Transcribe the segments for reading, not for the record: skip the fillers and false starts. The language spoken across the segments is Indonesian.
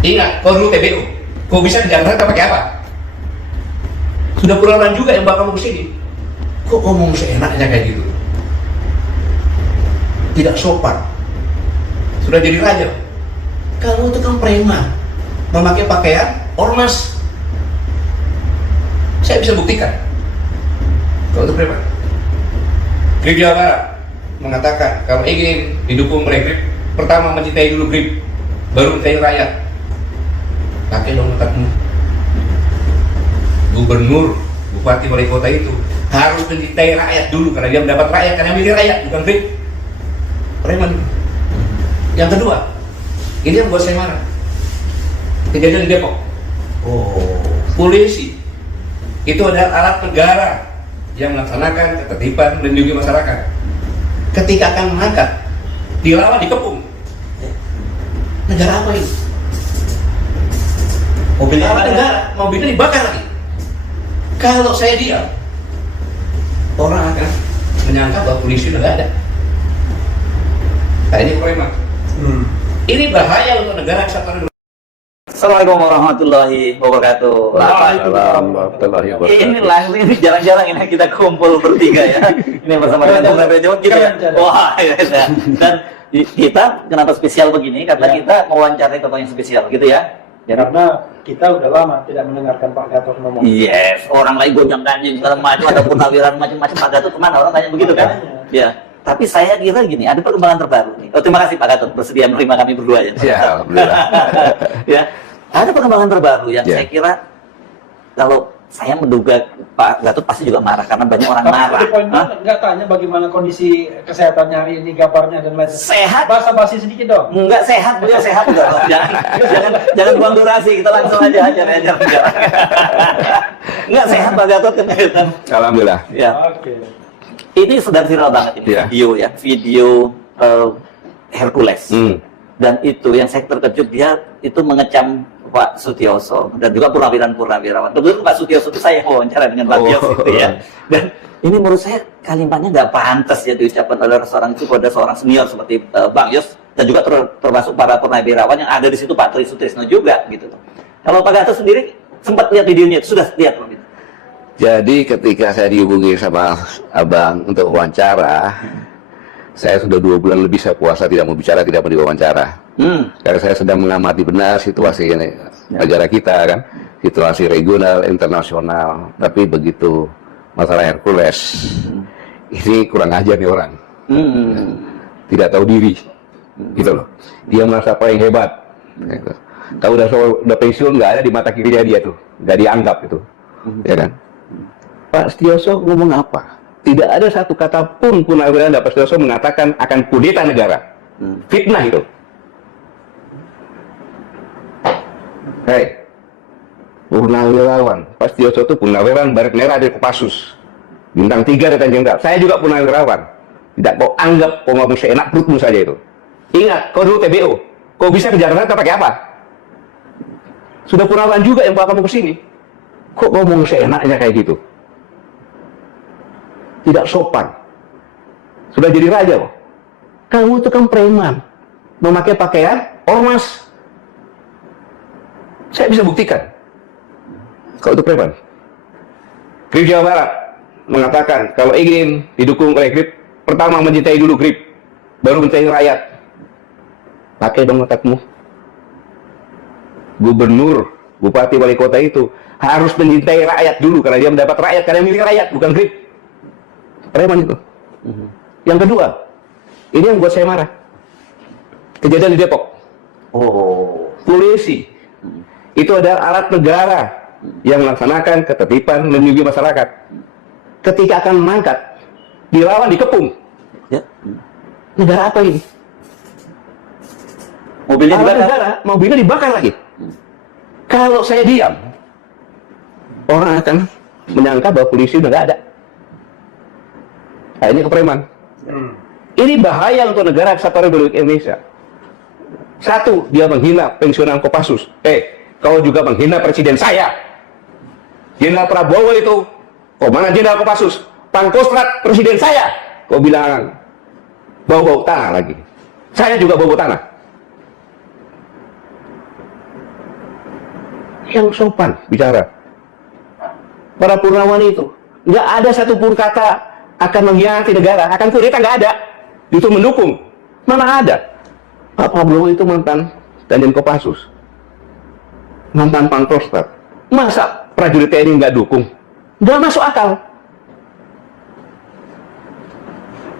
Ingat, kau dulu TBU. Kau bisa di Jakarta pakai apa? Sudah puluhan juga yang bakal kamu kesini. Kok ngomong seenaknya kayak gitu? Tidak sopan. Sudah jadi raja. Kamu itu kan preman, memakai pakaian ormas. Saya bisa buktikan. Kau itu preman. Grip Jawa Barat mengatakan kalau ingin didukung oleh Grip, pertama mencintai dulu Grip, baru mencintai rakyat. Pakai dong otakmu. Gubernur, bupati, wali kota itu harus mencintai rakyat dulu karena dia mendapat rakyat, karena milih rakyat, bukan Grip. Preman. Yang kedua, ini yang buat saya marah. Kejadian di Depok. Polisi itu adalah alat negara yang melaksanakan ketertiban melindungi masyarakat. Ketika akan mengangkat, dilawan, dikepung. Negara apa ini? Alat negara, mobilnya dibakar lagi. Kalau saya diam, orang akan menyangka bahwa polisi udah nggak ada. Nah, ini preman. Ini bahaya untuk negara kesatuan. Assalamualaikum warahmatullahi wabarakatuh. Waalaikumsalam warahmatullahi wabarakatuh. Ini langsung, ini jarang-jarang ini kita kumpul bertiga ya. Ini bersama dengan Bung Jawab gitu ya. Wah, ya. Dan kita kenapa spesial begini? Karena kita mewawancarai tokoh yang spesial gitu ya. Karena kita udah lama tidak mendengarkan Pak Gatot ngomong. Yes, orang lain gonjang ganjing segala macam, ada purnawiran macam-macam. Pak Gatot kemana? Orang tanya begitu kan? Ya. Tapi saya kira gini, ada perkembangan terbaru nih. Oh, terima kasih Pak Gatot bersedia menerima kami berdua ya. Ya, alhamdulillah. Ya, ada perkembangan terbaru yang saya kira kalau saya menduga Pak Gatot pasti juga marah karena banyak orang marah. Nggak tanya bagaimana kondisi kesehatannya hari ini, kabarnya dan lain sebagainya. Sehat? Basa-basi sedikit dong. Enggak sehat, beliau sehat enggak. Jangan buang durasi, kita langsung aja. Enggak sehat Pak Gatot kan. Alhamdulillah. Ya. Oke. Ini sedang viral banget ini video Hercules. Dan itu yang saya terkejut, dia itu mengecam Pak Sutioso dan juga purnawiran-purnawiran. Kebetulan Pak Sutioso itu saya wawancara dengan Pak Yos itu ya. Dan ini menurut saya kalimatnya nggak pantas ya diucapkan oleh seorang itu pada seorang senior seperti Bang Yos dan juga termasuk para purnawirawan yang ada di situ, Pak Tri Sutrisno juga gitu. Kalau Pak Gatot sendiri sempat lihat videonya, sudah lihat Pak? Jadi ketika saya dihubungi sama Abang untuk wawancara, saya sudah 2 bulan lebih saya puasa, tidak mau bicara, tidak mau diwawancara. Karena saya sedang mengamati benar situasi ini, negara kita kan, situasi regional, internasional. Tapi begitu masalah Hercules, ini kurang ajar nih orang. Tidak tahu diri, gitu loh. Dia merasa paling hebat. Gitu. Tahu udah pensiun, nggak ada di mata kirinya dia tuh, nggak dianggap itu, ya kan? Pak Sutioso ngomong apa? Tidak ada satu kata pun purnawirawan Pak Sutioso mengatakan akan kudeta negara. Fitnah itu. Hei, purnawirawan Pak Sutioso itu purnawirawan Baret Merah dari Kopassus, bintang 3 dari Tanjung Jenderal. Saya juga purnawirawan. Tidak kau anggap kau ngomong seenak perutmu saja itu. Ingat, kau dulu TBU. Kau bisa ke Jakarta pakai apa? Sudah purnawirawan juga yang bawa kamu ke sini. Kok ngomong seenaknya kayak gitu? Tidak sopan. Sudah jadi raja kok. Kamu itu kan preman, memakai pakaian ormas. Saya bisa buktikan. Kau itu preman. Grip Jawa Barat mengatakan kalau ingin didukung oleh Grip, pertama mencintai dulu Grip, baru mencintai rakyat. Pakai dong otakmu. Gubernur, bupati, wali kota itu harus mencintai rakyat dulu karena dia mendapat rakyat, karena milih rakyat, bukan Grip. Preman itu. Yang kedua, ini yang buat saya marah. Kejadian di Depok. Polisi itu adalah alat negara yang melaksanakan ketertiban melindungi masyarakat. Ketika akan mengangkat, dilawan, dikepung. Negara apa ini? Mobilnya dibakar lagi. Kalau saya diam, orang akan menyangka bahwa polisi udah nggak ada. Nah, ini kepreman. Ini bahaya untuk negara kesatuan Republik Indonesia. Satu, dia menghina pensiunan Kopassus. Kau juga menghina presiden saya. Jenderal Prabowo itu, mana Jenderal Kopassus? Pangkostrat presiden saya. Kau bilang bau-bau tanah lagi. Saya juga bau-bau tanah. yang sopan bicara. Para Purnawan itu nggak ada satupun kata akan mengkhianati negara, akan kudeta, nggak ada. Itu mendukung. Mana ada? Pak Prabowo itu mantan Danjen Kopassus, mantan Pangkostrat. Masa prajurit TNI nggak dukung? Nggak masuk akal.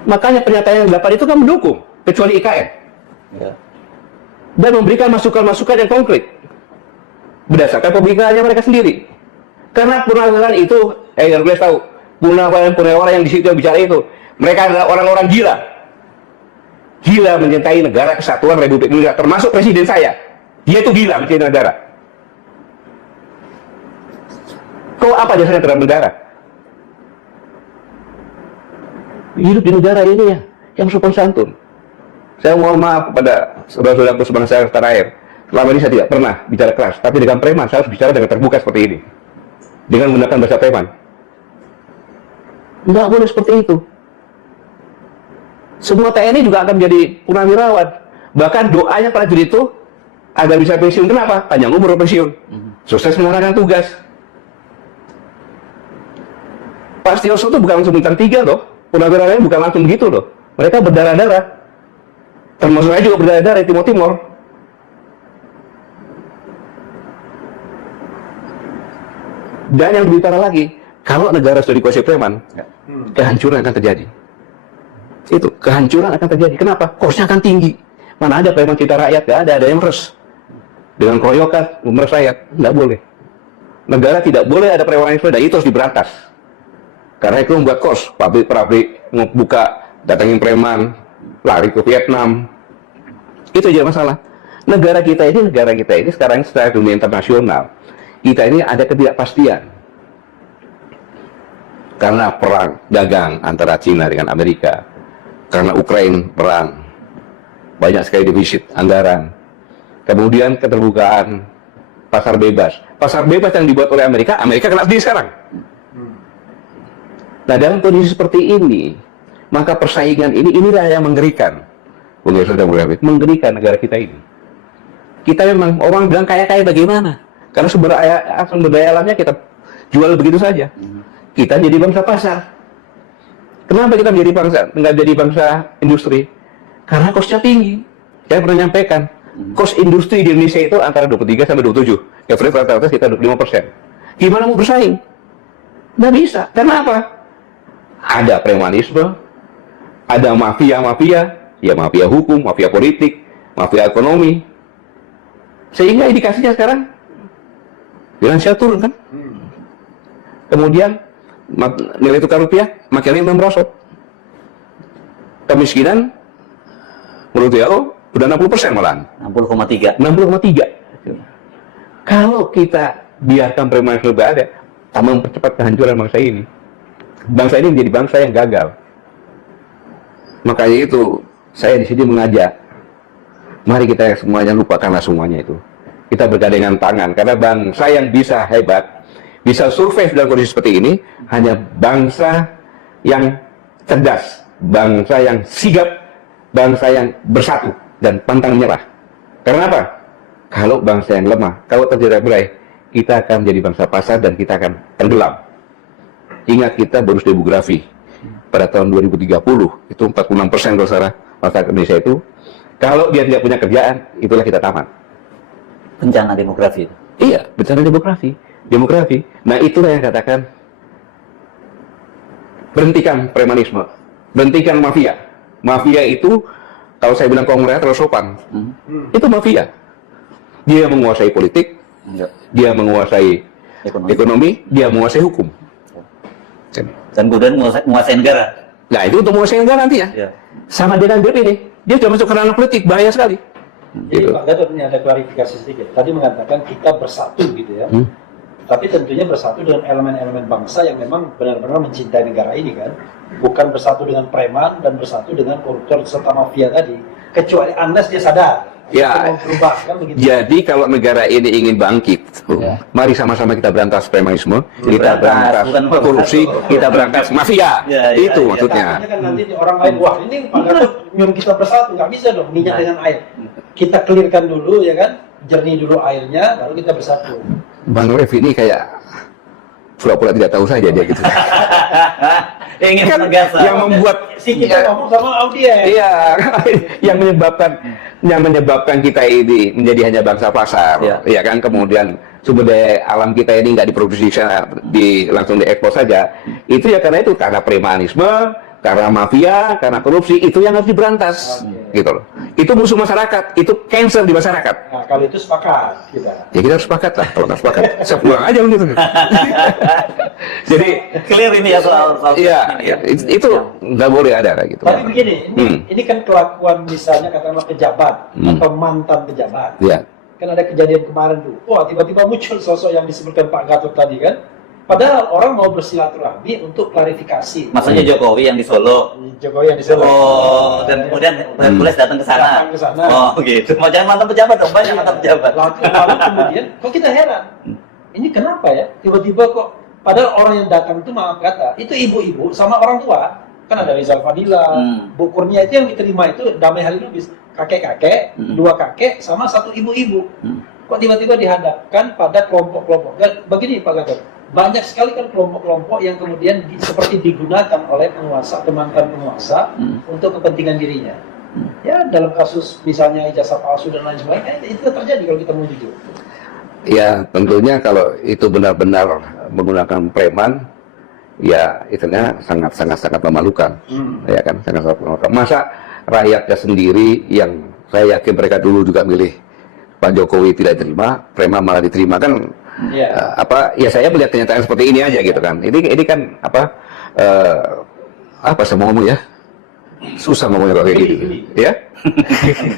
Makanya pernyataan yang 8 itu kan mendukung, kecuali IKN. Ya. Dan memberikan masukan-masukan yang konkret berdasarkan pemikirannya mereka sendiri. Karena Purnawan itu, Hercules tahu, Purnawan yang di situ yang bicara itu, mereka adalah orang-orang gila. Gila mencintai negara kesatuan Republik Indonesia, termasuk presiden saya. Dia itu gila mencintai negara. Kau apa dasarnya terhadap negara? Hidup di negara ini ya, yang sopan santun. Saya mohon maaf kepada saudara-saudaraku sebangsa tanah air. Selama ini saya tidak pernah bicara keras, tapi dengan preman saya harus bicara dengan terbuka seperti ini. Dengan menggunakan bahasa preman. Nggak boleh seperti itu. Semua TNI juga akan menjadi purnawirawan. Bahkan doanya prajurit itu agar bisa pensiun. Kenapa? Panjang umur pensiun. Sukses menjalankan tugas. Pak Setioso itu bukan langsung bintang 3 loh. Purnawirawannya bukan langsung begitu loh. Mereka berdarah-darah. Termasuk saya juga berdarah-darah di Timur-Timur. Dan yang lebih parah lagi, kalau negara sudah dikuasai preman, kehancuran akan terjadi. Itu, kehancuran akan terjadi. Kenapa? Kosnya akan tinggi. Mana ada preman cinta rakyat? Gak ada yang meres. Dengan keroyokan, meres rakyat. Nggak boleh. Negara tidak boleh ada premanisme, dan itu harus diberantas. Karena itu membuat kos. Pabrik-pabrik buka, datangin preman, lari ke Vietnam. Itu aja masalah. Negara kita ini sekarang secara dunia internasional, kita ini ada ketidakpastian. Karena perang dagang antara Cina dengan Amerika. Karena Ukraina perang. Banyak sekali defisit anggaran. Kemudian keterbukaan pasar bebas. Pasar bebas yang dibuat oleh Amerika kena sendiri sekarang. Nah, dalam kondisi seperti ini, maka persaingan inilah yang mengerikan. Mengerikan negara kita ini. Kita memang, orang bilang kaya-kaya bagaimana? Karena sumber daya alamnya kita jual begitu saja. Kita jadi bangsa pasar. Kenapa kita nggak jadi bangsa industri? Karena kosnya tinggi. Saya pernah nyampaikan, kos industri di Indonesia itu antara 23 sampai 27. Average rata-rata sekitar 25%. Gimana mau bersaing? Nggak bisa. Karena apa? Ada premanisme, ada mafia-mafia, ya mafia hukum, mafia politik, mafia ekonomi. Sehingga indikasinya sekarang finansial turun kan? Kemudian nilai tukar rupiah makin merosot. Kemiskinan menurut WHO udah 60% malahan. 60,3. 60,3. Kalau kita biarkan premanisme ada, tak mempercepat kehancuran bangsa ini. Bangsa ini menjadi bangsa yang gagal. Makanya itu saya di sini mengajak, mari kita semuanya lupakanlah semuanya itu. Kita bergandengan tangan, karena bangsa yang bisa hebat, bisa survive dalam kondisi seperti ini, hanya bangsa yang cerdas, bangsa yang sigap, bangsa yang bersatu dan pantang menyerah. Karena apa? Kalau bangsa yang lemah, kalau tercerai-berai, kita akan menjadi bangsa pasar dan kita akan tenggelam. Ingat, kita bonus demografi pada tahun 2030 itu 46% kalau salah masyarakat Indonesia itu, kalau dia tidak punya kerjaan, itulah kita tamat. Bencana demografi. Iya, bencana demografi. Nah, itulah yang katakan berhentikan premanisme, berhentikan mafia. Mafia itu kalau saya bilang kongres terlalu sopan, itu mafia. Dia menguasai politik, dia menguasai ekonomi, dia menguasai hukum. Dan kemudian menguasai negara. Nah, itu untuk menguasai negara nanti ya. Sama dengan Grip ini, dia sudah masuk ke ranah politik, bahaya sekali. Jadi Pak Gatot, ini ada klarifikasi sedikit. Tadi mengatakan kita bersatu gitu ya. Tapi tentunya bersatu dengan elemen-elemen bangsa yang memang benar-benar mencintai negara ini kan. Bukan bersatu dengan preman dan bersatu dengan koruptor serta mafia tadi. Kecuali unless dia sadar. Ya, berubah, kan begitu. Jadi kalau negara ini ingin bangkit, mari sama-sama kita berantas premanisme, kita berantas korupsi, kita berantas mafia. Itu maksudnya. Takutnya kan nanti orang lain, wah ini Pak Gatot nyuruh kita bersatu, nggak bisa dong, minyak dengan air. Kita clearkan dulu ya kan, jernih dulu airnya, baru kita bersatu. Bang Rev ini kayak pura-pura tidak tahu saja dia gitu. Ingin Kan menegaskan. yang membuat Si kita ngomong sama audiens. iya yang menyebabkan kita ini menjadi hanya bangsa pasar, Iya. ya kan, kemudian sumber daya alam kita ini nggak diproduksi langsung diekspor saja, itu ya karena premanisme, karena mafia, karena korupsi, itu yang harus diberantas, gitu loh. Itu musuh masyarakat, itu cancer di masyarakat. Nah, kalau itu sepakat kita. Ya kita harus sepakat lah, kalau nggak sepakat, saya pulang aja gitu. Jadi, Clear ini ya soal iya, itu nggak boleh ada kayak gitu. Tapi begini, ini kan kelakuan misalnya katakanlah pejabat atau mantan pejabat. Ya, Kan ada kejadian kemarin tuh, wah tiba-tiba muncul sosok yang disebutkan Pak Gatot tadi kan. Padahal orang mau bersilaturahmi untuk klarifikasi. maksudnya Jokowi yang di Solo. Jokowi yang disebut. Oh, dan kemudian Hercules datang ke sana. Datang ke sana. Oh, gitu. Mau jangan mantan pejabat dong, banyak mantan pejabat. Lalu kemudian, kok kita heran? Ini kenapa ya? Tiba-tiba kok, padahal orang yang datang itu maaf kata, itu ibu-ibu sama orang tua. Kan ada Rizal Fadila, Bu Kurnia itu yang diterima itu Damai Hari Lubis. Kakek-kakek, dua kakek, sama satu ibu-ibu. Kok tiba-tiba dihadapkan pada kelompok-kelompok? Begini Pak Gatot, banyak sekali kan kelompok-kelompok yang kemudian seperti digunakan oleh penguasa, mantan penguasa untuk kepentingan dirinya. Ya dalam kasus misalnya ijazah palsu dan lain sebagainya, itu terjadi kalau kita mau jujur. ya tentunya kalau itu benar-benar menggunakan preman, ya itunya sangat memalukan, ya kan, sangat memalukan. Masa rakyatnya sendiri yang saya yakin mereka dulu juga milih Pak Jokowi tidak diterima, preman malah diterima kan? Ya. Ya saya melihat kenyataan seperti ini aja gitu kan. Ini kan apa saya mau ngomong ya? Susah ngomongnya kalau kayak gitu, ya?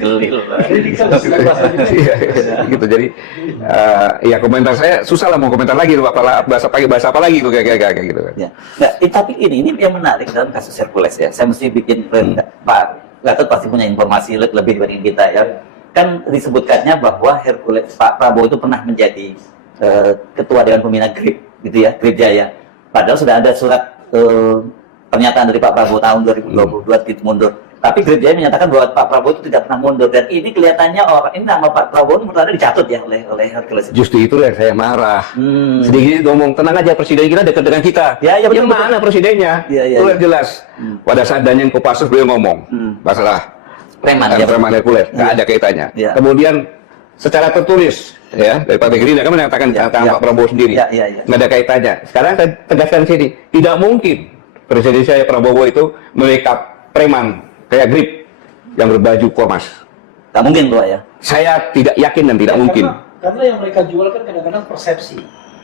Gelil. Iya, gitu. Jadi ya komentar saya susah lah mau komentar lagi tuh, bahasa apa lagi tuh kayak gitu kan. Ya. Nah, tapi ini yang menarik dalam kasus Hercules ya. Saya mesti bikin Pak Gatot pasti punya informasi lebih dibanding kita ya. Kan disebutkannya bahwa Hercules Pak Prabowo itu pernah menjadi ketua Dewan Pembina GRIP gitu ya, GRIP Jaya. Padahal sudah ada surat pernyataan dari Pak Prabowo tahun 2022 mundur. Tapi GRIP Jaya menyatakan bahwa Pak Prabowo itu tidak pernah mundur, dan ini kelihatannya ini nama Pak Prabowo menurut Anda dicatut ya oleh Hercules. Justru itu yang saya marah. Sedikit ngomong, tenang aja, presiden kita dekat dengan kita. Ya, ya, betul, yang mana presidennya? Ya, Udah jelas. Pada saat Daniel Kopassus beliau ngomong masalah Preman ya. preman Hercules, nggak ada kaitannya. Ya. Kemudian secara tertulis ya dari Partai Gerindra kan menyatakan Pak Prabowo sendiri, nggak ada kaitannya. Sekarang saya tegaskan sini, tidak mungkin presiden saya Prabowo itu merekap preman kayak GRIP yang berbaju Kompas. Nggak mungkin Pak ya. Saya tidak yakin dan tidak mungkin. Karena yang mereka jual kan kadang-kadang persepsi.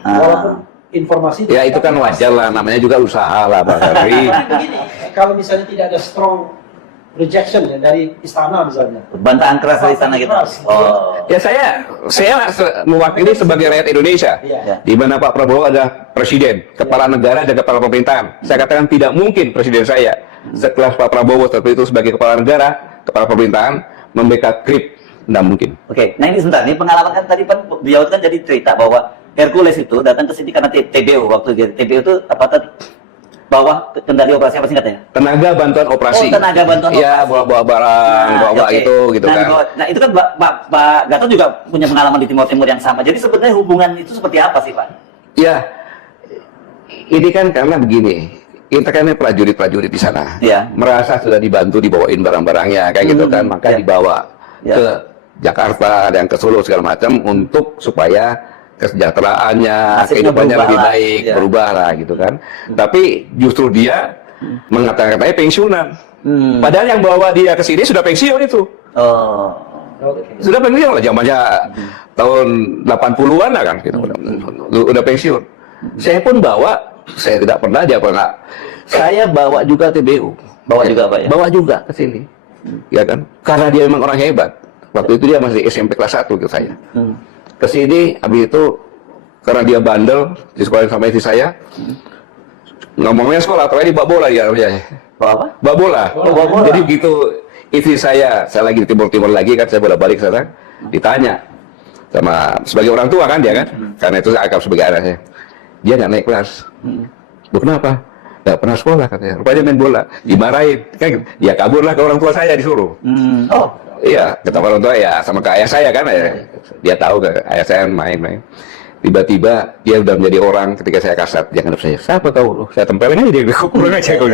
Walaupun informasi Ya itu kan wajar lah, namanya juga usaha lah Bang Henry. Tapi begini, kalau misalnya tidak ada strong rejection ya dari istana misalnya. Bantahan keras dari sana gitu. Oh. Ya saya mewakili sebagai rakyat Indonesia, Iya. di mana Pak Prabowo ada presiden, kepala negara dan kepala pemerintahan. Saya katakan tidak mungkin presiden saya sekelas Pak Prabowo seperti itu sebagai kepala negara, kepala pemerintahan membackup GRIP, tidak mungkin. Oke, nah ini sebentar, ini pengalaman kan tadi beliau kan jadi cerita bahwa Hercules itu datang ke sini karena TBO waktu dia TBO itu apa tadi? Bawah kendali operasi apa singkatnya? Tenaga bantuan operasi. Oh, tenaga bantuan Ya, operasi. bawa barang, bawa oke. gitu Nah, kan. Nah, itu kan Pak Gatot juga punya pengalaman di Timur Timur yang sama. Jadi sebenarnya hubungan itu seperti apa sih, Pak? Ya, ini kan karena begini, kita kan prajurit-prajurit di sana, Ya. merasa sudah dibantu dibawain barang-barangnya kayak gitu kan, maka Ya. dibawa Ya. ke Jakarta dan ke Solo segala macam untuk supaya kesejahteraannya, Nasibnya kehidupannya berubah lebih lah. baik, Ya. berubah lah gitu kan. Tapi justru dia mengatakan pensiunan. Padahal yang bawa dia ke sini sudah pensiun itu. Oh. Oke. Sudah pensiun lah, zamannya tahun 80-an lah kan gitu. Udah pensiun. Saya pun bawa, saya tidak pernah saya bawa juga TBU. Bawa juga, Pak ya? Bawa juga ke sini. Ya kan? Karena dia memang orang hebat. Waktu itu dia masih SMP kelas 1 gitu saya. Ke sini, habis itu karena dia bandel di sekolah sama istri saya. Ngomongnya sekolah, terakhir bawa bola dia namanya. Bawa apa? Bawa bola. bawa bola. Jadi begitu istri saya lagi di timur-timur lagi kan, saya bolak-balik ke sana, ditanya sama sebagai orang tua kan dia kan, karena itu saya anggap sebagai anaknya. Dia nggak naik kelas. Bu, kenapa? Nggak pernah sekolah katanya. Rupanya main bola, dimarahin. Kan, ya kaburlah ke orang tua saya disuruh. Oh. Iya, kata orang tua ya sama ke ayah saya kan, ya. Dia tahu ke ayah saya main-main. tiba-tiba dia udah menjadi orang ketika saya kasat dia ngadep saya, siapa kau? Saya tempelin aja dia, kurang aja kau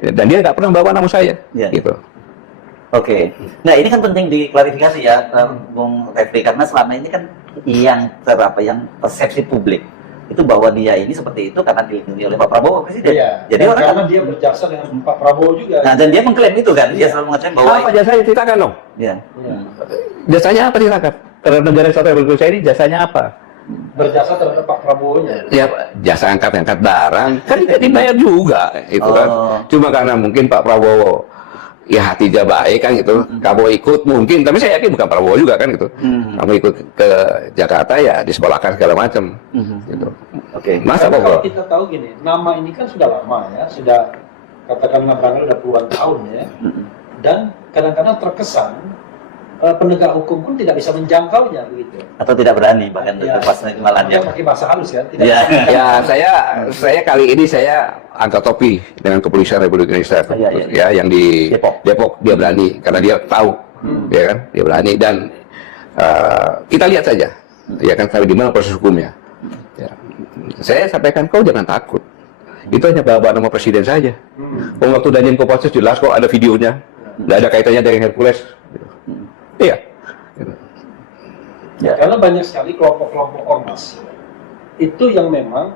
dan dia nggak pernah bawa nama saya, gitu. Oke. Nah ini kan penting diklarifikasi ya, Bung Refli, karena selama ini kan yang persepsi publik itu bahwa dia ini seperti itu karena dilindungi oleh Pak Prabowo Presiden. Iya. Jadi orang karena dia berjasa dengan Pak Prabowo juga. Nah, dan dia mengklaim itu kan, dia selalu mengatakan bahwa Apa jasanya ceritakan dong? ya. Jasanya apa ceritakan? Terhadap negara Kesatuan Republik Indonesia ini jasanya apa? Berjasa terhadap Pak Prabowo-nya. Ya jasa angkat barang kan tidak dibayar juga itu kan. Cuma karena mungkin Pak Prabowo ya hatinya baik kan gitu, kamu ikut mungkin, tapi saya yakin bukan Prabowo juga kan gitu. Kamu ikut ke Jakarta ya disekolahkan segala macam gitu. Oke. Masa Karena kalau Pak? kita tahu gini, nama ini kan sudah lama ya, sudah katakanlah barangkali udah puluhan tahun ya, dan kadang-kadang terkesan penegak hukum pun tidak bisa menjangkaunya begitu. Atau tidak berani bahkan Ya, lepas kemalannya. pakai bahasa halus kan, tidak. Ya. Ya saya kali ini saya angkat topi dengan kepolisian Republik Indonesia ya yang di Depok dia berani karena dia tahu ya kan dia berani dan kita lihat saja ya kan sampai di mana proses hukumnya ya. Saya sampaikan kau jangan takut itu hanya bawa nama presiden saja. Waktu Danjen Kopassus jelas kok ada videonya, nggak ada kaitannya dengan Hercules. Iya. Ya. Karena banyak sekali kelompok-kelompok ormas itu yang memang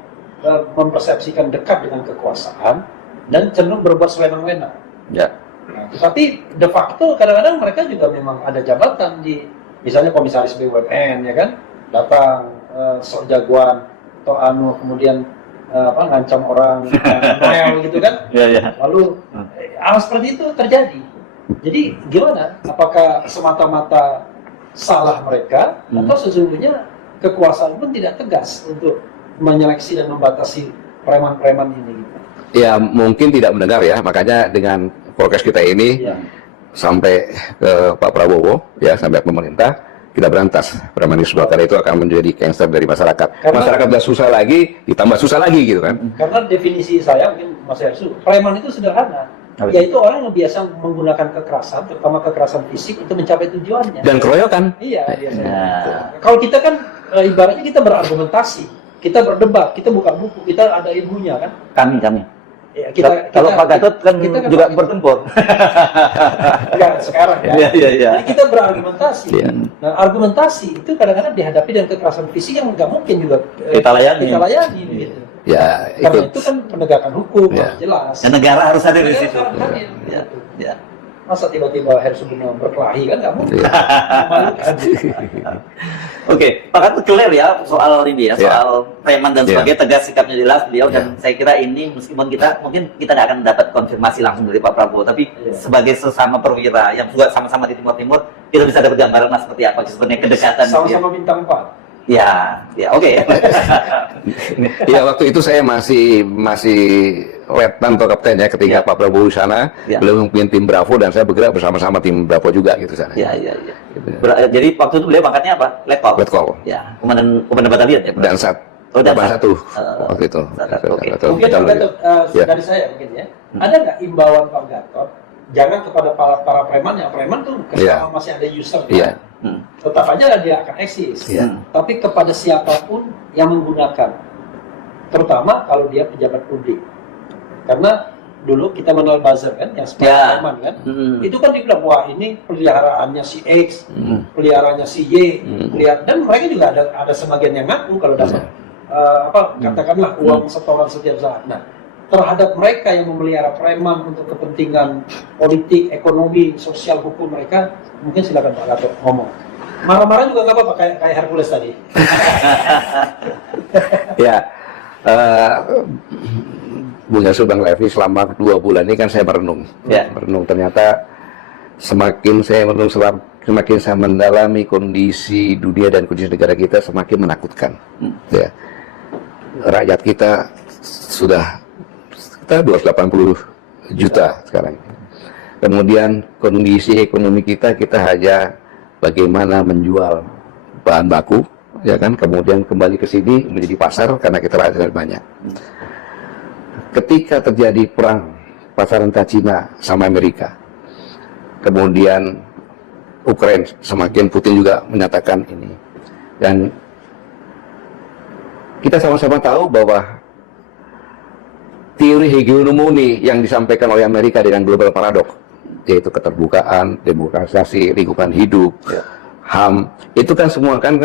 mempersepsikan dekat dengan kekuasaan dan cenderung berbuat sewenang-wenang. Ya. Nah, tapi de facto kadang-kadang mereka juga memang ada jabatan di misalnya komisaris BUMN ya kan, datang sok jagoan atau kemudian ngancam orang Noel gitu kan. Ya. Lalu hal seperti itu terjadi. Jadi gimana? Apakah semata-mata salah mereka atau sesungguhnya kekuasaan pun tidak tegas untuk menyeleksi dan membatasi preman-preman ini gitu? Ya mungkin tidak mendengar ya, makanya dengan podcast kita ini sampai ke Pak Prabowo ya, sampai ke pemerintah, kita berantas premanisme karena itu akan menjadi cancer dari masyarakat. Masyarakat sudah susah lagi, ditambah susah lagi gitu kan. Karena definisi saya mungkin Mas Hersu, preman itu sederhana, yaitu orang yang biasa menggunakan kekerasan, terutama kekerasan fisik untuk mencapai tujuannya. Dan keroyokan. Iya, biasanya. Kalau kita kan ibaratnya kita berargumentasi, kita berdebat, kita buka buku, kita ada ilmunya kan. Kami. Ya, kalau Pak Gatot kan juga bertempur. Enggak, sekarang ya. Iya. Jadi kita berargumentasi. Nah, argumentasi itu kadang-kadang dihadapi dengan kekerasan fisik yang nggak mungkin juga kita layani begitu. Ya, Karena itu kan penegakan hukum, jelas. Dan negara harus ada di situ. Ya. Masa tiba-tiba Hersu Gunawan berkelahi kan nggak mungkin. Oke, Pak Gatot clear ya soal ini ya, soal preman dan sebagainya, tegas sikapnya jelas beliau dan saya kira ini meskipun mungkin kita nggak akan dapat konfirmasi langsung dari Pak Prabowo, tapi sebagai sesama perwira yang juga sama-sama di Timur Timur, kita bisa dapat gambaran lah seperti apa sebenarnya kedekatan. Sama-sama bintang 4. Ya, oke. Ya waktu itu saya masih letnan atau kapten ya ketika Pak Prabowo di sana, beliau memimpin tim Bravo dan saya bergerak bersama-sama tim Bravo juga gitu sana. Iya. Jadi waktu itu beliau pangkatnya apa? Letkol. Ya, komandan batalion ya. Dan satu waktu itu. Mungkin Pak Gatot, dari saya mungkin ya, ada nggak imbauan Pak Gatot jangan kepada para preman, yang preman tuh selama masih ada user kan? Tetap aja dia akan eksis. Tapi kepada siapapun yang menggunakan, terutama kalau dia pejabat publik, karena dulu kita mengenal buzzer kan, yang seperti preman kan, itu kan dibilang wah ini peliharaannya si X, peliharaannya si Y, dan mereka juga ada sebagian yang ngaku kalau dapat katakanlah uang setoran setiap saat. Nah, terhadap mereka yang memelihara preman untuk kepentingan politik, ekonomi, sosial, hukum mereka, mungkin silakan Pak Gatot ngomong. Marah-marah juga nggak apa-apa kayak Hercules tadi. Ya, Bung Hersu, Bang Refli, selama 2 bulan ini kan saya merenung. Merenung ternyata semakin saya merenung, semakin saya mendalami kondisi dunia dan kondisi negara kita semakin menakutkan. Ya, rakyat kita sudah 280 juta sekarang. Kemudian kondisi ekonomi kita hanya bagaimana menjual bahan baku, ya kan? Kemudian kembali ke sini menjadi pasar karena kita rakyat banyak. Ketika terjadi perang pasaran Cina sama Amerika, kemudian Ukraina, semakin Putin juga menyatakan ini, dan kita sama-sama tahu bahwa teori hegemoני yang disampaikan oleh Amerika dengan global paradox, yaitu keterbukaan, demokratisasi, lingkungan hidup, HAM, itu kan semua kan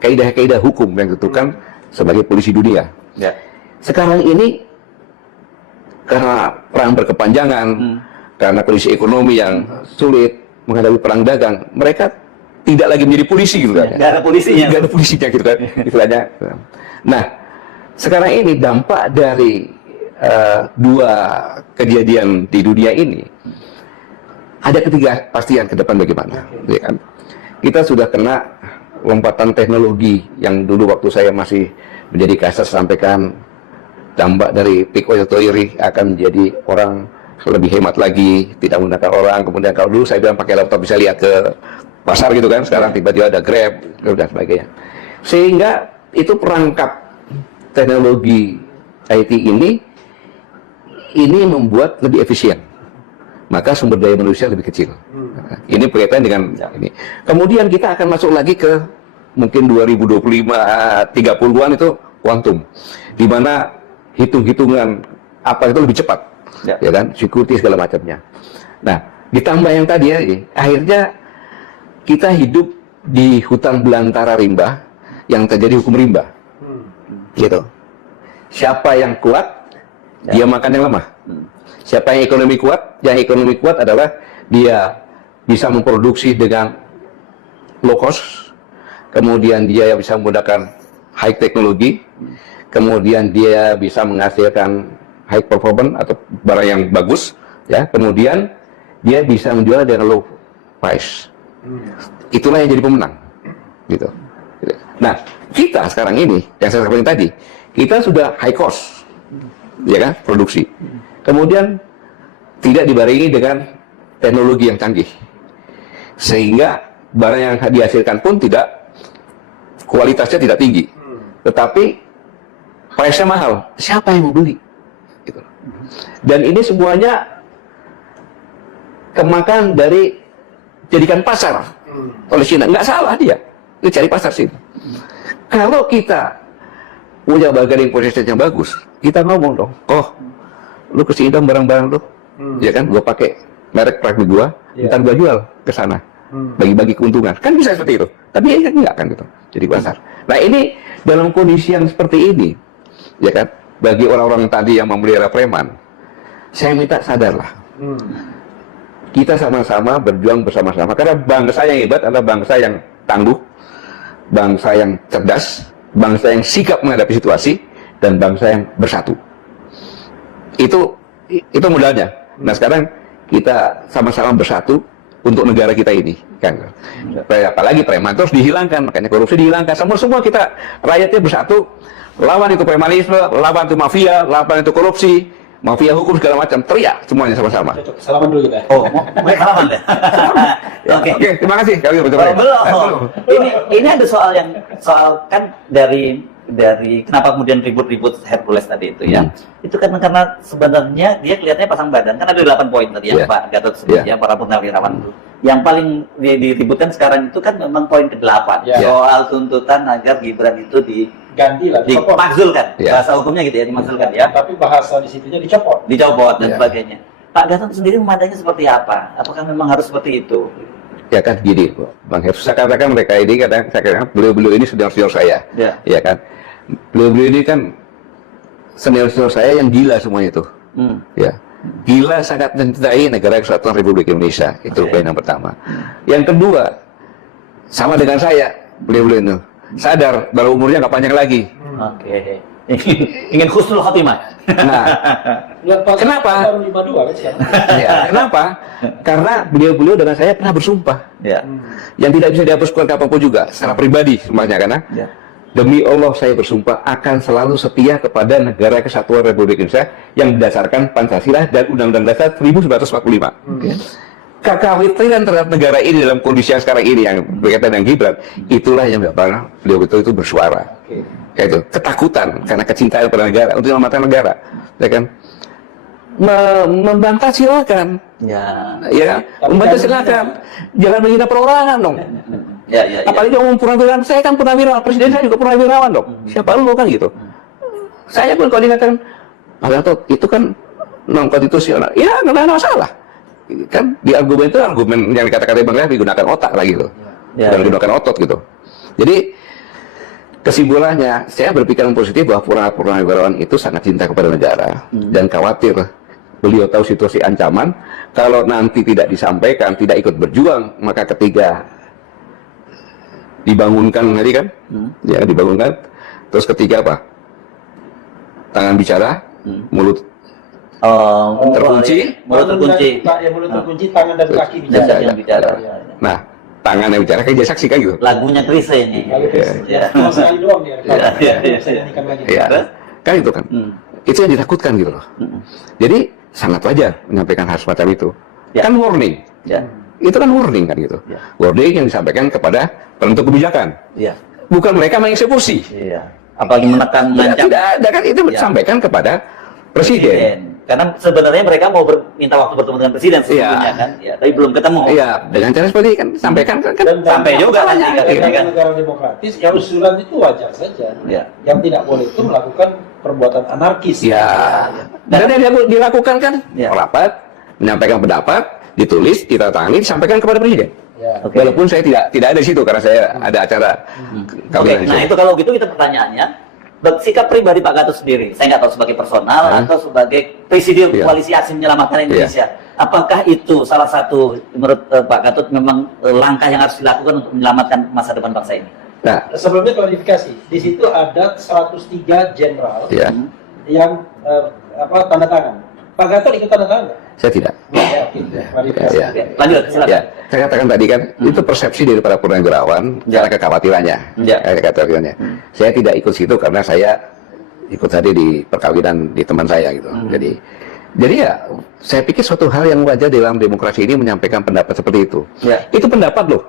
kaidah-kaidah hukum yang ditentukan sebagai polisi dunia. Ya. Sekarang ini karena perang berkepanjangan, karena kondisi ekonomi yang sulit menghadapi perang dagang, mereka tidak lagi menjadi polisi gitu kan. Nggak ada polisinya. Nggak ada polisinya gitu kan, istilahnya. Nah, sekarang ini dampak dari dua kejadian di dunia ini, ada ketidakpastian ke depan bagaimana, ya kan? Kita sudah kena lompatan teknologi yang dulu waktu saya masih menjadi kasar sampaikan dampak dari peak oil theory akan menjadi orang lebih hemat lagi, tidak menggunakan orang. Kemudian kalau dulu saya bilang pakai laptop bisa lihat ke pasar gitu kan, sekarang tiba-tiba ada Grab dan sebagainya. Sehingga itu perangkap teknologi IT ini membuat lebih efisien, maka sumber daya manusia lebih kecil. Ini berkaitan dengan ini. Kemudian kita akan masuk lagi ke mungkin 2025, 30-an itu kuantum, di mana hitung-hitungan apa itu lebih cepat, ya kan, security segala macamnya. Nah, ditambah yang tadi ya, akhirnya kita hidup di hutan belantara rimba yang terjadi hukum rimba, gitu. Siapa yang kuat, dia makan yang lemah. Siapa yang ekonomi kuat? Yang ekonomi kuat adalah dia bisa memproduksi dengan low cost, kemudian dia bisa menggunakan high teknologi, kemudian dia bisa menghasilkan high performance atau barang yang bagus, ya. Kemudian dia bisa menjual dengan low price. Itulah yang jadi pemenang, gitu. Nah, kita sekarang ini yang saya sampaikan tadi, kita sudah high cost, ya kan, produksi. Kemudian tidak dibarengi dengan teknologi yang canggih, sehingga barang yang dihasilkan pun tidak, kualitasnya tidak tinggi, tetapi price-nya mahal. Siapa yang mau beli? Gitu. Dan ini semuanya kemakan dari jadikan pasar oleh China. Nggak salah dia cari pasar sih. Kalau kita punya bargaining position yang bagus, kita ngomong dong, lu kesini dong barang-barang lu, ya kan, gua pakai merek private gua, ntar gua jual ke sana, bagi-bagi keuntungan, kan bisa seperti itu. Tapi ya enggak kan gitu, jadi pasar. Nah, ini dalam kondisi yang seperti ini, ya kan, bagi orang-orang tadi yang memelihara preman, saya minta sadarlah, kita sama-sama berjuang bersama-sama, karena bangsa yang hebat adalah bangsa yang tangguh, bangsa yang cerdas, bangsa yang sikap menghadapi situasi, dan bangsa yang bersatu. Itu modalnya. Nah, sekarang kita sama-sama bersatu untuk negara kita ini, kan. Apalagi preman terus dihilangkan, makanya korupsi dihilangkan. Semua kita rakyatnya bersatu, lawan itu premanisme, lawan itu mafia, lawan itu korupsi, mafia hukum segala macam, teriak semuanya sama-sama. Salaman dulu kita. Oh, mau salaman deh. Oke, terima kasih. Belum. Ini ada soal kan dari kenapa kemudian ribut-ribut Hercules tadi itu ya. Itu karena sebenarnya dia kelihatannya pasang badan. Kan ada 8 poin tadi ya, Pak Gatot sebut ya, para purnawirawan itu. Yang paling diributkan sekarang itu kan memang poin ke-8 soal tuntutan agar Gibran itu ganti lah, dimakzulkan. Bahasa hukumnya gitu ya, dimakzulkan ya. Tapi bahasa di situnya dicopot Dan sebagainya. Pak Gatot sendiri memandangnya seperti apa? Apakah memang harus seperti itu? Ya kan gini, Bang Hefs, saya katakan mereka ini saya katakan beliau-beliau ini senior-senior saya, ya kan. Beliau-beliau ini kan senior-senior saya yang gila semuanya itu, ya. Gila sangat mencintai negara Kesatuan Republik Indonesia, itu poin yang pertama. Yang kedua, sama dengan saya, beliau-beliau itu sadar bahwa umurnya nggak panjang lagi. Ingin husnul khotimah. Nah, kenapa? Ya, kenapa? Karena beliau-beliau dengan saya pernah bersumpah, yang tidak bisa dihapuskan kapanpun juga, secara pribadi semuanya, karena demi Allah saya bersumpah akan selalu setia kepada negara Kesatuan Republik Indonesia yang berdasarkan Pancasila dan Undang-Undang Dasar 1945. Kekhawatiran terhadap negara ini dalam kondisi yang sekarang ini yang berkaitan dengan Gibran, itulah yang beliau itu bersuara. Itu ketakutan karena kecintaan pada negara untuk menyelamatkan negara, ya kan. membantah silakan. Ya. Ya, Tapi membantah kan- silakan. Jangan menghina perorangan dong. Ya, ya, ya. Apalagi ngomong purnawirawan, saya kan purnawirawan, presiden saya juga purnawirawan dong. Siapa lu kan gitu. Saya pun kalau dikatakan, Pak Gatot, itu kan non konstitusional. Ya, nggak ada masalah. Kan di argumen itu argumen yang dikatakan Bang Refli digunakan otak lagi gitu. Ya, Dan ya. gunakan otot gitu. Jadi kesimpulannya, saya berpikiran positif bahwa purnawirawan itu sangat cinta kepada negara dan khawatir beliau tahu situasi ancaman. Kalau nanti tidak disampaikan, tidak ikut berjuang, maka ketiga dibangunkan tadi kan, ya dibangunkan. Terus ketiga apa? Tangan bicara, mulut terkunci. Mulut terkunci. Mulut terkunci, tangan dan kaki Dan bicara. yang bicara. Nah, tangan yang bicara kan jadi saksi kan gitu. Lagunya Chrisye ini. Lalu Ya. cuma sekali doang dia. Ya, ya, ya. Saya nyanyikan lagi. Ya, kan itu kan. Itu yang ditakutkan gitu loh. Jadi sangat wajar menyampaikan hal semacam itu. Ya. Kan warning. Ya. Itu kan warning kan gitu. Ya. Warning yang disampaikan kepada penentu kebijakan. Iya. Bukan mereka mengeksekusi. Iya. Apalagi menekan mengancam Tidak ada kan itu Ya. disampaikan kepada presiden. Karena sebenarnya mereka mau minta waktu bertemu dengan presiden sebelumnya Iya. kan. Ya, tapi belum ketemu. Iya, dengan cara seperti kan sampaikan kan. Dan Sampai juga nanti dalam kan, kan. negara demokratis, ya usulan itu wajar saja. Ya. Yang tidak boleh itu melakukan perbuatan anarkis. Ya. Dan yang dilakukan kan Ya. rapat, menyampaikan pendapat, ditulis, ditandatangani, disampaikan kepada presiden. Ya. Oke. Walaupun saya tidak ada di situ karena saya ada acara Oke, kawinan di nah situ. itu kalau gitu kita pertanyaannya, sikap pribadi Pak Gatot sendiri, saya nggak tahu sebagai personal atau sebagai presidium Iya. koalisi aksi menyelamatkan Indonesia, apakah itu salah satu menurut Pak Gatot memang langkah yang harus dilakukan untuk menyelamatkan masa depan bangsa ini? Nah, Sebelumnya klarifikasi, di situ ada 103 jenderal ya, yang tanda tangan. Pak Gatot ikut tanda tangan nggak? saya tidak. Ya, oke. Klarifikasi. Ya. Oke, lanjut, silakan. Ya, saya katakan tadi kan itu persepsi dari para purnawirawan, Ya. cara kekhawatirannya. Ya. Kekhawatirannya. Saya tidak ikut situ karena saya ikut tadi di perkawinan di teman saya gitu. Jadi ya, saya pikir suatu hal yang wajar dalam demokrasi ini menyampaikan pendapat seperti itu. Ya. Itu pendapat loh.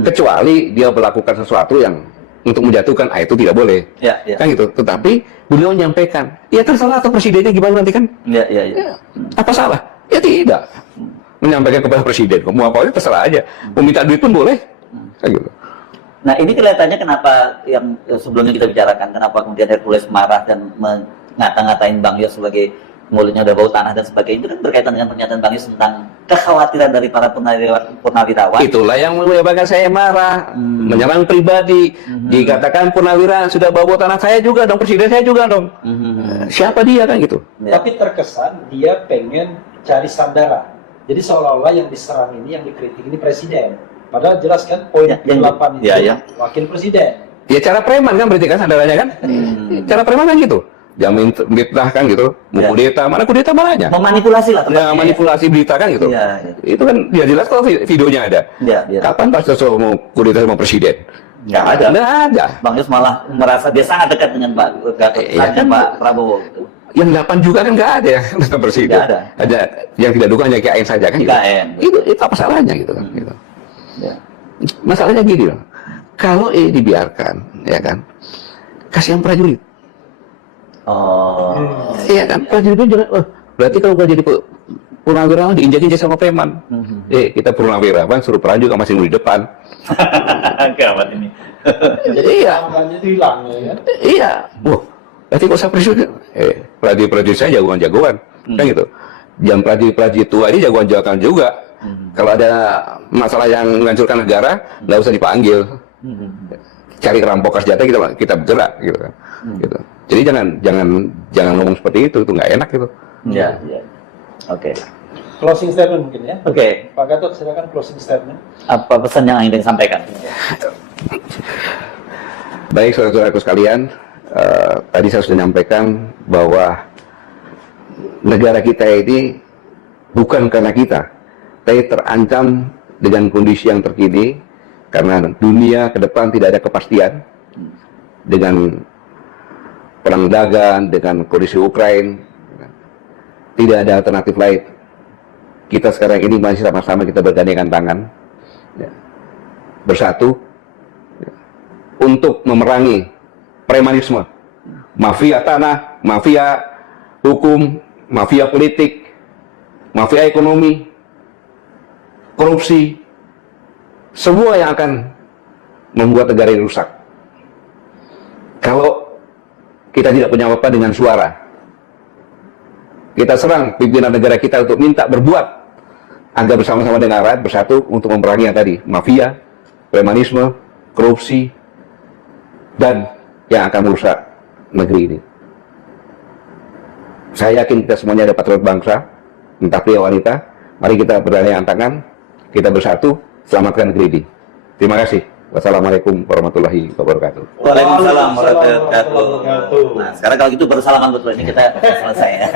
Kecuali dia melakukan sesuatu yang untuk menjatuhkan, itu tidak boleh. Ya, ya. Kan gitu. Tetapi beliau menyampaikan, ya terserah atau presidennya gimana nanti kan? Ya, ya, ya. Ya, apa salah? Ya tidak. Menyampaikan kepada presiden, mau apa aja terserah aja. Mau minta duit pun boleh. Kan gitu. Nah ini kelihatannya kenapa yang sebelumnya kita bicarakan, kenapa kemudian Hercules marah dan ngata-ngatain Bang Yos sebagai mulutnya udah bau tanah dan sebagainya, itu kan berkaitan dengan pernyataan Bang Yos tentang kekhawatiran dari para purnawirawan. Itulah yang menyebabkan saya marah, menyerang pribadi. Dikatakan purnawirawan sudah bawa tanah, saya juga dong, presiden saya juga dong. Siapa dia kan gitu? Ya. Tapi terkesan dia pengen cari sandara. Jadi seolah-olah yang diserang ini, yang dikritik ini presiden. Padahal jelas kan poin Ya, yang- 8 itu ya, ya. wakil presiden. Ya cara preman kan berarti kan saudaranya kan? Cara preman kan gitu. Jamin fitnah kan gitu. Mau Ya. kudeta, mana kudeta mananya? Memanipulasi lah Ya, tepatnya. manipulasi berita kan gitu. Ya, ya. Itu kan dia jelas kalau videonya ada. Ya, ya. Kapan Pak Soso mau kudeta sama presiden? Nggak ada. Nggak ada. Bang Yos malah merasa dia sangat dekat dengan Pak Gatot, Iya, dengan kan? Pak Prabowo. Gitu. Yang 8 juga kan nggak ada yang tentang presiden. Nggak ada. Ada yang tidak dukung hanya KN saja kan gitu. KN. Itu apa salahnya gitu kan gitu. Ya. Masalahnya gini loh. Kalau ini dibiarkan, ya kan, kasihan prajurit. Oh. Iya kan, prajurit itu jangan, berarti kalau nggak jadi purnawirawan diinjak-injak sama preman. Kita purnawirawan suruh prajurit masih di depan. Gawat ini. Iya, Tangannya itu hilang ya kan. iya. Wah, berarti kok saya prajurit? Prajurit saya jagoan-jagoan, kan gitu. Yang prajurit tua ini jagoan-jagoan juga. Kalau ada masalah yang menghancurkan negara, nggak usah dipanggil. Cari kerampokan senjata kita bergerak gitu kan. Gitu. Jadi jangan ngomong seperti itu nggak enak gitu. Ya, ya. Oke. Closing statement mungkin ya. Oke. Pak Gatot silakan closing statement. Apa pesan yang ingin disampaikan? Baik saudara-saudaraku sekalian, tadi saya sudah menyampaikan bahwa negara kita ini bukan karena kita, tapi terancam dengan kondisi yang terkini karena dunia ke depan tidak ada kepastian dengan perang dagang, dengan kondisi Ukraina, tidak ada alternatif lain. Kita sekarang ini masih sama-sama kita bergandengan tangan, ya, bersatu ya, untuk memerangi premanisme, mafia tanah, mafia hukum, mafia politik, mafia ekonomi, korupsi, semua yang akan membuat negara ini rusak. Kalau kita tidak punya apa-apa dengan suara, kita serang pimpinan negara kita untuk minta berbuat agar bersama-sama dengan rakyat bersatu untuk memerangi yang tadi, mafia, premanisme, korupsi, dan yang akan merusak negeri ini. Saya yakin kita semuanya ada patriot bangsa, entah pria wanita. Mari kita bergandingan tangan, kita bersatu, selamatkan negeri ini. Terima kasih. Wassalamualaikum warahmatullahi wabarakatuh. Waalaikumsalam warahmatullahi wabarakatuh. Nah, sekarang kalau gitu baru salaman betul ini kita selesai ya.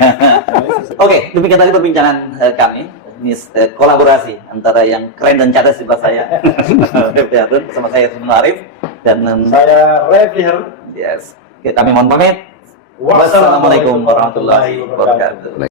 Oke, demikian tadi perbincangan kami. Ini kolaborasi antara yang keren dan cerdas di saya, Refli Harun, bersama saya Subhan Arif dan Saya Refli Harun. yes. Kami mohon pamit. Wassalamualaikum warahmatullahi wabarakatuh.